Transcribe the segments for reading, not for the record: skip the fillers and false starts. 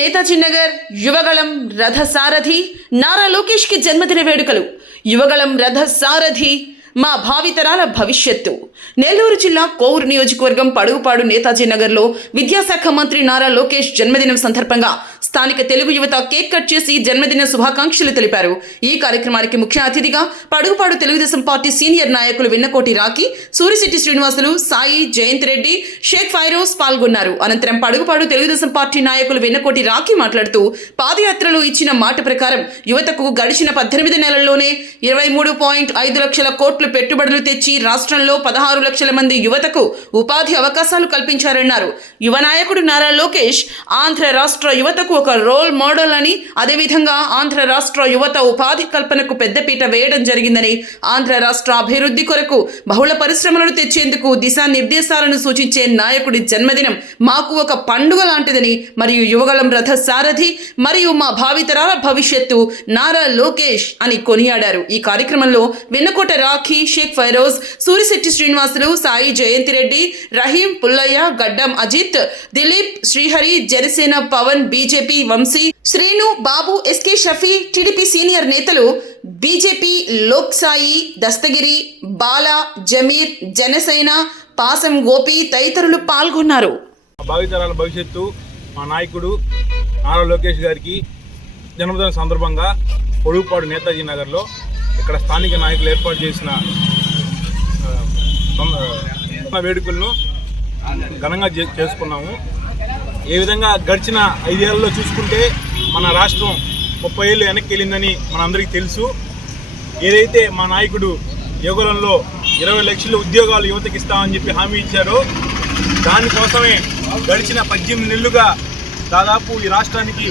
నేతాజీ నగర్ యువగళం రథసారథి నారా లోకేష్ కి జన్మదిన వేడుకలు. యువగళం రథసారథి మా భావితరాల భవిష్యత్తు. నెల్లూరు జిల్లా కోవూరు నియోజకవర్గం పడుగుపాడు నేతాజీ నగర్లో విద్యాశాఖ మంత్రి నారా లోకేష్ జన్మదినం సందర్భంగా స్థానిక తెలుగు యువత కేక్ కట్ చేసి జన్మదిన శుభాకాంక్షలు తెలిపారు. ఈ కార్యక్రమానికి ముఖ్య అతిథిగా పడుగుపాడు తెలుగుదేశం పార్టీ సీనియర్ నాయకులు వెన్నకోటి రాఖీ, సూరిశెట్టి శ్రీనివాసులు, సాయి, జయంత్ రెడ్డి, షేక్ ఫైరోజ్ పాల్గొన్నారు. అనంతరం పడుగుపాడు తెలుగుదేశం పార్టీ నాయకులు వెన్నకోటి రాఖీ మాట్లాడుతూ పాదయాత్రలో ఇచ్చిన మాట ప్రకారం యువతకు గడిచిన 18 నెలల్లోనే 23.5 లక్షల కోట్ల పెట్టుబడులు తెచ్చి రాష్ట్రంలో 16 లక్షల మంది యువతకు ఉపాధి అవకాశాలు కల్పించారన్నారు. యువ నాయకుడు నారా లోకేష్ ఆంధ్ర రాష్ట్ర యువతకు ఒక రోల్ మోడల్ అని, అదేవిధంగా ఆంధ్ర రాష్ట్ర యువత ఉపాధి కల్పనకు పెద్దపీట వేయడం జరిగిందని, ఆంధ్ర రాష్ట్ర అభివృద్ధి కొరకు బహుళ పరిశ్రమలను తెచ్చేందుకు దిశానిర్దేశాలను సూచించే నాయకుడి జన్మదినం మాకు ఒక పండుగ లాంటిదని, మరియు యువగళం రథ సారథి మరియు మా భావితరాల భవిష్యత్తు నారా లోకేష్ అని కొనియాడారు. ఈ కార్యక్రమంలో వెన్నకోట రాఖీ, షేక్ ఫైరోజ్, సూరిశెట్టి శ్రీనివాసులు, సాయి, జయంత్ రెడ్డి, రహీం, పుల్లయ్య, గడ్డం అజిత్, దిలీప్, శ్రీహరి, జనసేన పవన్, బీజేపీ వంశీ, శ్రీను, బాబు, ఎస్కే షఫీ, టీడీపీ సీనియర్ నేతలు, బీజేపీ లోక్సాయి, దస్తగిరి, బాలా, జమీర్, జనసేన పాసం గోపి తదితరులు పాల్గొన్నారు. భావితరాల భవిష్యత్తు మా నాయకుడు నారా లోకేష్ గారికి జన్మదిన సందర్భంగా పొడుగుపాడు నేతాజీ నగర్లో ఇక్కడ స్థానిక నాయకులు ఏర్పాటు చేసిన వేడుకలను ఘనంగా చేసుకున్నాము. ఏ విధంగా గడిచిన 5 ఏళ్లలో చూసుకుంటే మన రాష్ట్రం 30 ఏళ్ళు వెనక్కి వెళ్ళిందని మనందరికీ తెలుసు. ఏదైతే మా నాయకుడు యువగళంలో 20 లక్షల ఉద్యోగాలు యువతకి ఇస్తామని చెప్పి హామీ ఇచ్చారో దానికోసమే గడిచిన 18 నెలలుగా దాదాపు ఈ రాష్ట్రానికి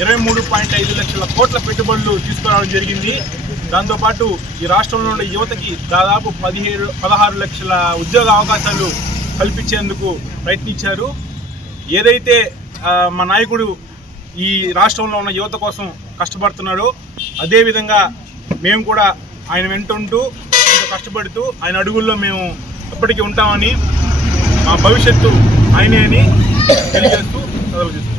23.5 లక్షల కోట్ల పెట్టుబడులు తీసుకురావడం జరిగింది. దాంతోపాటు ఈ రాష్ట్రంలో ఉన్న యువతకి దాదాపు 16 లక్షల ఉద్యోగ అవకాశాలు కల్పించేందుకు ప్రయత్నించారు. ఏదైతే మా నాయకుడు ఈ రాష్ట్రంలో ఉన్న యువత కోసం కష్టపడుతున్నాడో అదేవిధంగా మేము కూడా ఆయన వెంటుంటూ కష్టపడుతూ ఆయన అడుగుల్లో మేము ఎప్పటికీ ఉంటామని, మా భవిష్యత్తు ఆయనే అని తెలియజేస్తూ సెలవు తీసుకుంటాం.